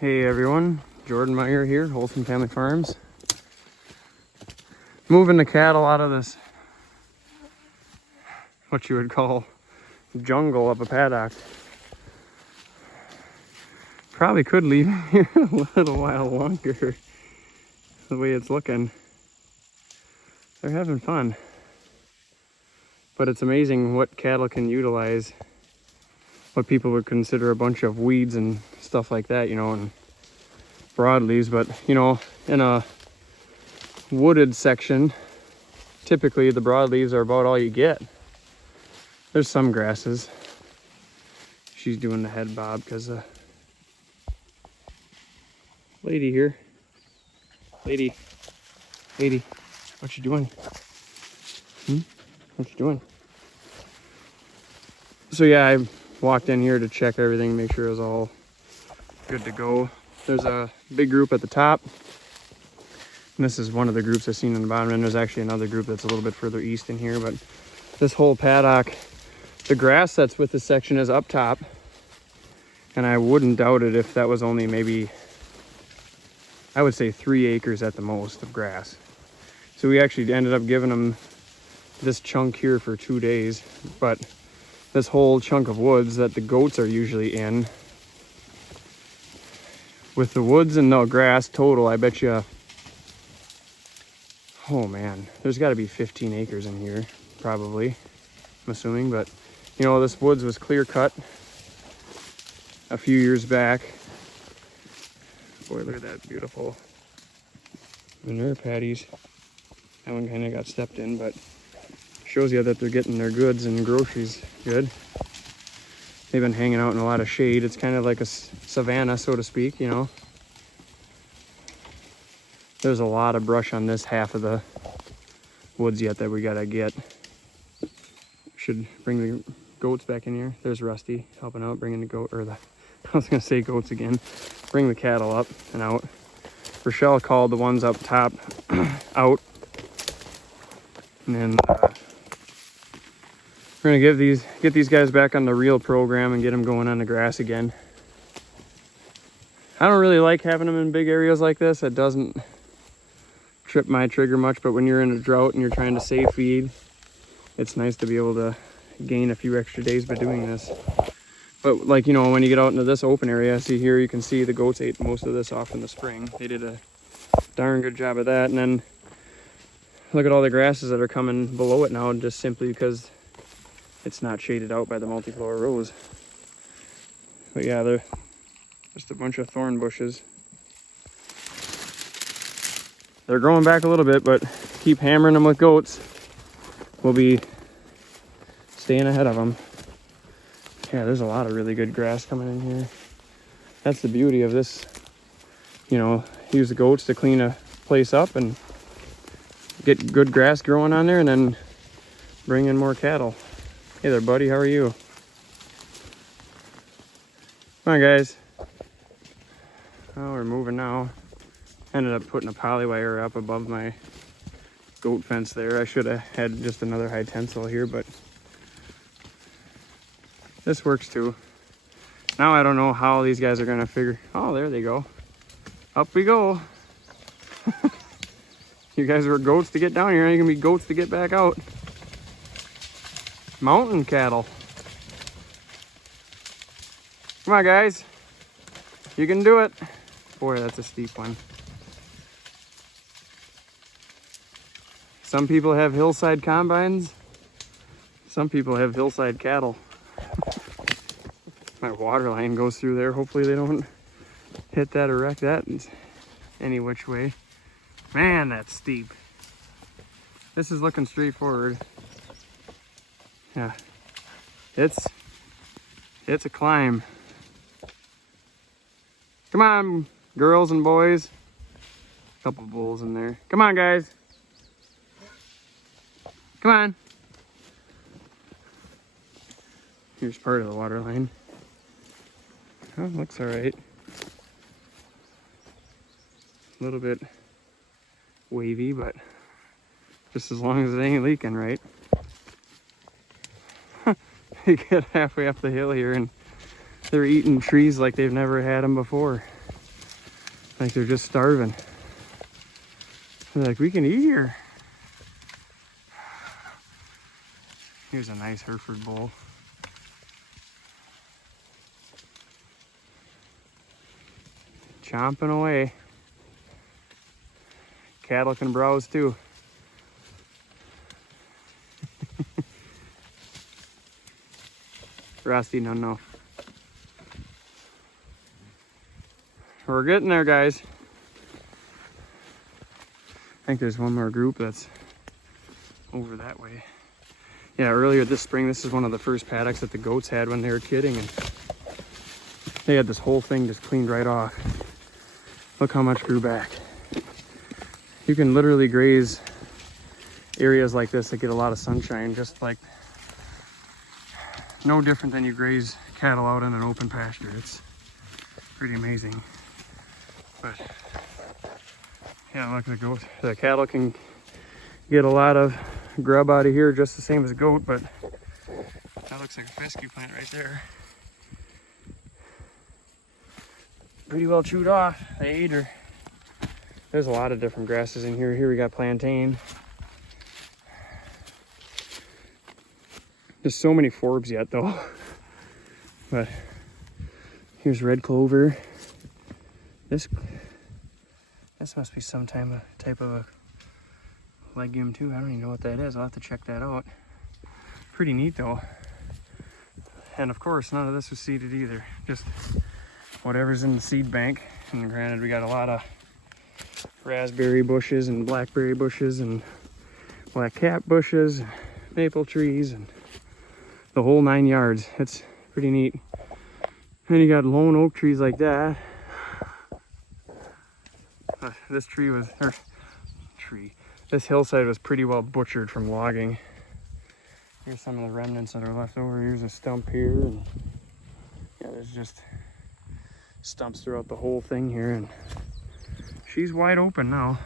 Hey everyone, Jordan Meyer here, Holstein Family Farms. Moving the cattle out of this, what you would call jungle of a paddock. Probably could leave here a little while longer, the way it's looking. They're having fun. But it's amazing what cattle can utilize, what people would consider a bunch of weeds and stuff like that, you know, and broadleaves. But, you know, in a wooded section, typically the broadleaves are about all you get. There's some grasses. She's doing the head bob because lady here. Lady, what you doing? What you doing? So yeah, I walked in here to check everything, make sure it was all good to go. There's a big group at the top. And this is one of the groups I've seen on the bottom, and there's actually another group that's a little bit further east in here. But this whole paddock, the grass that's with this section is up top. And I wouldn't doubt it if that was only maybe, I would say 3 acres at the most of grass. So we actually ended up giving them this chunk here for 2 days. But this whole chunk of woods that the goats are usually in, with the woods and the grass total, I bet you, oh man, there's got to be 15 acres in here, probably, I'm assuming. But, you know, this woods was clear cut a few years back. Boy, look at that beautiful manure patties. That one kind of got stepped in, but shows you that they're getting their goods and groceries good. They've been hanging out in a lot of shade. It's kind of like a savanna, so to speak, you know. There's a lot of brush on this half of the woods yet that we gotta get. Should bring the goats back in here. There's Rusty helping out, bringing the goat, or the, I was gonna say goats again. Bring the cattle up and out. Rochelle called the ones up top out. And then we're gonna get these guys back on the reel program and get them going on the grass again. I don't really like having them in big areas like this. It doesn't trip my trigger much, but when you're in a drought and you're trying to save feed, it's nice to be able to gain a few extra days by doing this. But like, you know, when you get out into this open area, see here, you can see the goats ate most of this off in the spring. They did a darn good job of that. And then look at all the grasses that are coming below it now, just simply because it's not shaded out by the multiflora rows. But yeah, they're just a bunch of thorn bushes. They're growing back a little bit, but keep hammering them with goats. We'll be staying ahead of them. Yeah, there's a lot of really good grass coming in here. That's the beauty of this. You know, use the goats to clean a place up and get good grass growing on there, and then bring in more cattle. Hey there, buddy, how are you? Come on, guys. Oh, we're moving now. Ended up putting a poly wire up above my goat fence there. I should have had just another high tensile here, but this works too. Now I don't know how these guys are gonna figure. Oh, there they go. Up we go. You guys were goats to get down here. Now you're gonna be goats to get back out. Mountain cattle. Come on, guys. You can do it. Boy, that's a steep one. Some people have hillside combines. Some people have hillside cattle. My water line goes through there. Hopefully they don't hit that or wreck that in any which way. Man, that's steep. This is looking straightforward. Yeah, it's a climb. Come on, girls and boys. A couple bulls in there. Come on, guys. Come on. Here's part of the water line. Oh, looks all right. A little bit wavy, but just as long as it ain't leaking, right? You get halfway up the hill here and they're eating trees like they've never had them before. Like they're just starving. They're like, we can eat here. Here's a nice Hereford bull. Chomping away. Cattle can browse too. Rusty, no. We're getting there, guys. I think there's one more group that's over that way. Yeah, earlier this spring, this is one of the first paddocks that the goats had when they were kidding, and they had this whole thing just cleaned right off. Look how much grew back. You can literally graze areas like this that get a lot of sunshine, just like no different than you graze cattle out in an open pasture. It's pretty amazing. But yeah, look at the goat. The cattle can get a lot of grub out of here just the same as a goat, but that looks like a fescue plant right there. Pretty well chewed off. They ate her. There's a lot of different grasses in here. Here we got plantain. There's so many forbs yet though. But here's red clover. This must be some type of a legume too. I don't even know what that is. I'll have to check that out. Pretty neat though. And of course, none of this was seeded either. Just whatever's in the seed bank. And granted, we got a lot of raspberry bushes and blackberry bushes and black cap bushes, maple trees, and the whole 9 yards. It's pretty neat. And you got lone oak trees like that. This this hillside was pretty well butchered from logging. Here's some of the remnants that are left over. Here's a stump here, and yeah, there's just stumps throughout the whole thing here, and she's wide open now.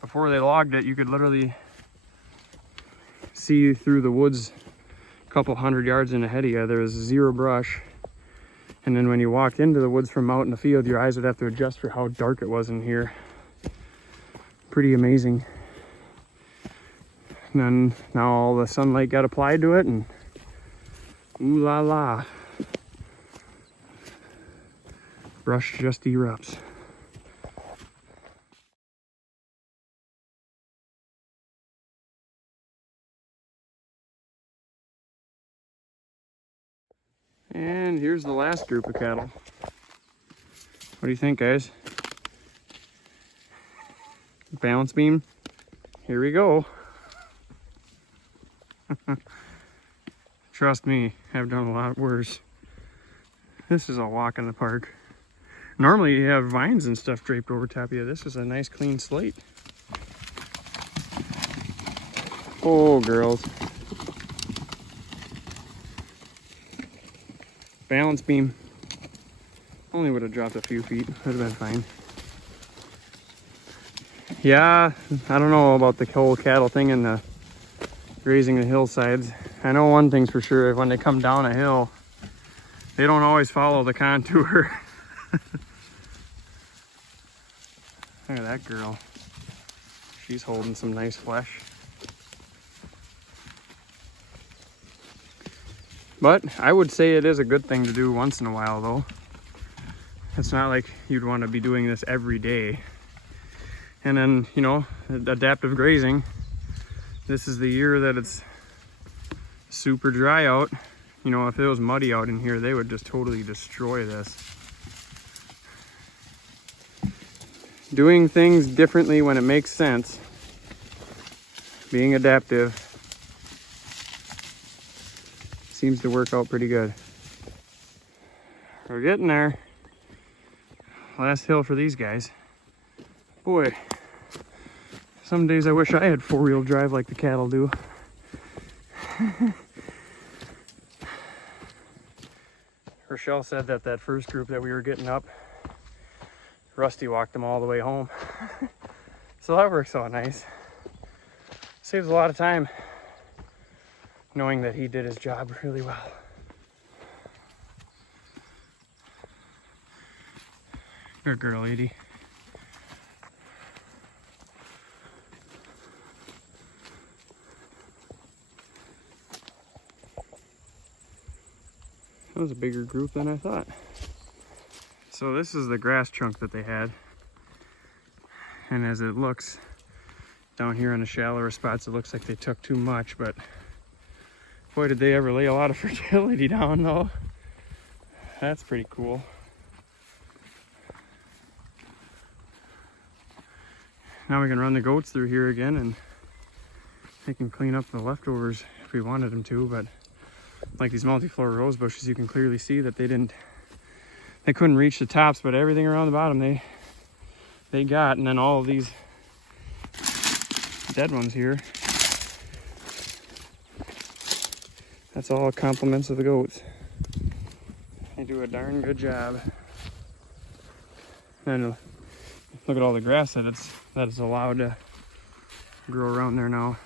Before they logged it, you could literally see through the woods a couple 100 yards in ahead of you. There was zero brush. And then when you walked into the woods from out in the field, your eyes would have to adjust for how dark it was in here. Pretty amazing. And then now all the sunlight got applied to it, and ooh la la. Brush just erupts. And here's the last group of cattle. What do you think, guys? Balance beam. Here we go. Trust me, I've done a lot worse. This is a walk in the park. Normally you have vines and stuff draped over top of you. This is a nice clean slate. Oh, girls. Balance beam. Only would have dropped a few feet. Would have been fine. Yeah, I don't know about the whole cattle thing and the grazing the hillsides. I know one thing's for sure. When they come down a hill, they don't always follow the contour. Look at that girl. She's holding some nice flesh. But I would say it is a good thing to do once in a while though. It's not like you'd want to be doing this every day. And then, you know, adaptive grazing. This is the year that it's super dry out. You know, if it was muddy out in here, they would just totally destroy this. Doing things differently when it makes sense. Being adaptive seems to work out pretty good. We're getting there. Last hill for these guys. Boy, some days I wish I had four-wheel drive like the cattle do. Rochelle said that that first group that we were getting up, Rusty walked them all the way home. So that works out nice. Saves a lot of time knowing that he did his job really well. Good girl, Edie. That was a bigger group than I thought. So this is the grass chunk that they had. And as it looks down here on the shallower spots, it looks like they took too much, but boy, did they ever lay a lot of fertility down though. That's pretty cool. Now we can run the goats through here again and they can clean up the leftovers if we wanted them to, but like these multi-floor rose bushes, you can clearly see that they couldn't reach the tops, but everything around the bottom they got, and then all of these dead ones here, that's all compliments of the goats. They do a darn good job. And look at all the grass that it's allowed to grow around there now.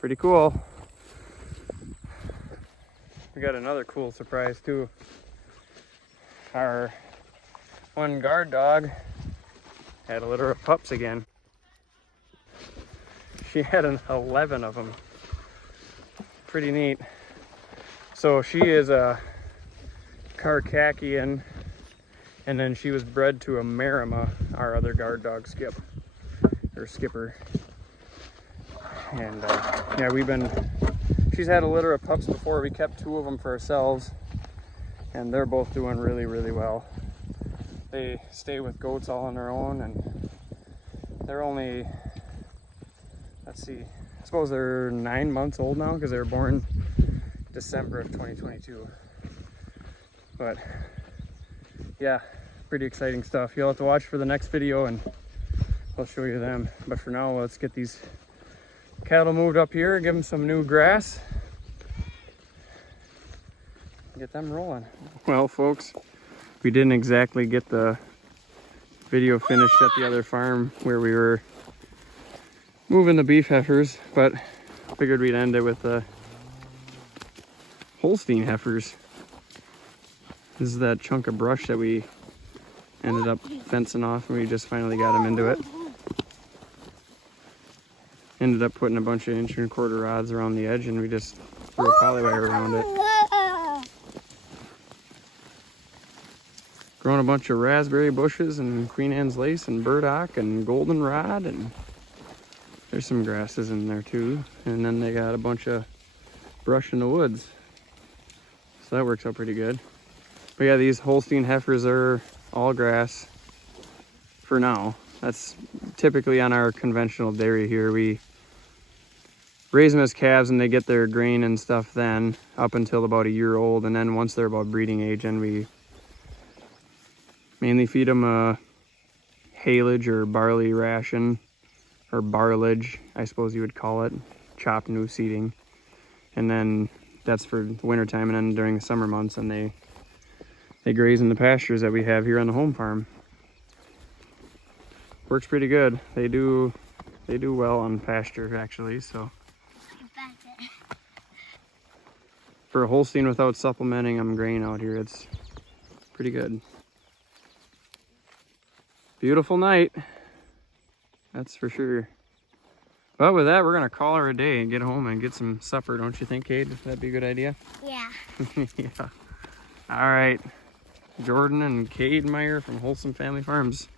Pretty cool. We got another cool surprise too. Our one guard dog had a litter of pups again. She had 11 of them. Pretty neat. So she is a Karkakian, and then she was bred to a Marima, our other guard dog, Skipper. And yeah, she's had a litter of pups before. We kept 2 of them for ourselves, and they're both doing really, really well. They stay with goats all on their own, and they're only, let's see, I suppose they're 9 months old now because they were born December of 2022. But yeah, pretty exciting stuff. You'll have to watch for the next video and I'll show you them. But for now, let's get these cattle moved up here, give them some new grass, get them rolling. Well folks, we didn't exactly get the video finished at the other farm where we were moving the beef heifers, but figured we'd end it with the Holstein heifers. This is that chunk of brush that we ended up fencing off, and we just finally got them into it. Ended up putting a bunch of 1¼ inch rods around the edge, and we just threw a poly wire around it. Growing a bunch of raspberry bushes and Queen Anne's lace and burdock and goldenrod, and there's some grasses in there too. And then they got a bunch of brush in the woods. So that works out pretty good. But yeah, these Holstein heifers are all grass for now. That's typically on our conventional dairy here. We raise them as calves and they get their grain and stuff then up until about 1 year old. And then once they're about breeding age, and we mainly feed them a haylage or barley ration, or barlage, I suppose you would call it, chopped new seeding. And then that's for the winter time, and then during the summer months, and they graze in the pastures that we have here on the home farm. Works pretty good. They do well on pasture actually, so. For a Holstein without supplementing them grain out here, it's pretty good. Beautiful night, that's for sure. But with that, we're gonna call her a day and get home and get some supper, don't you think, Cade? That'd be a good idea? Yeah. Yeah. All right, Jordan and Cade Meyer from Wholesome Family Farms.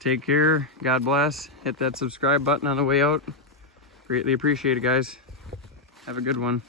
Take care, God bless. Hit that subscribe button on the way out. Greatly appreciate it, guys. Have a good one.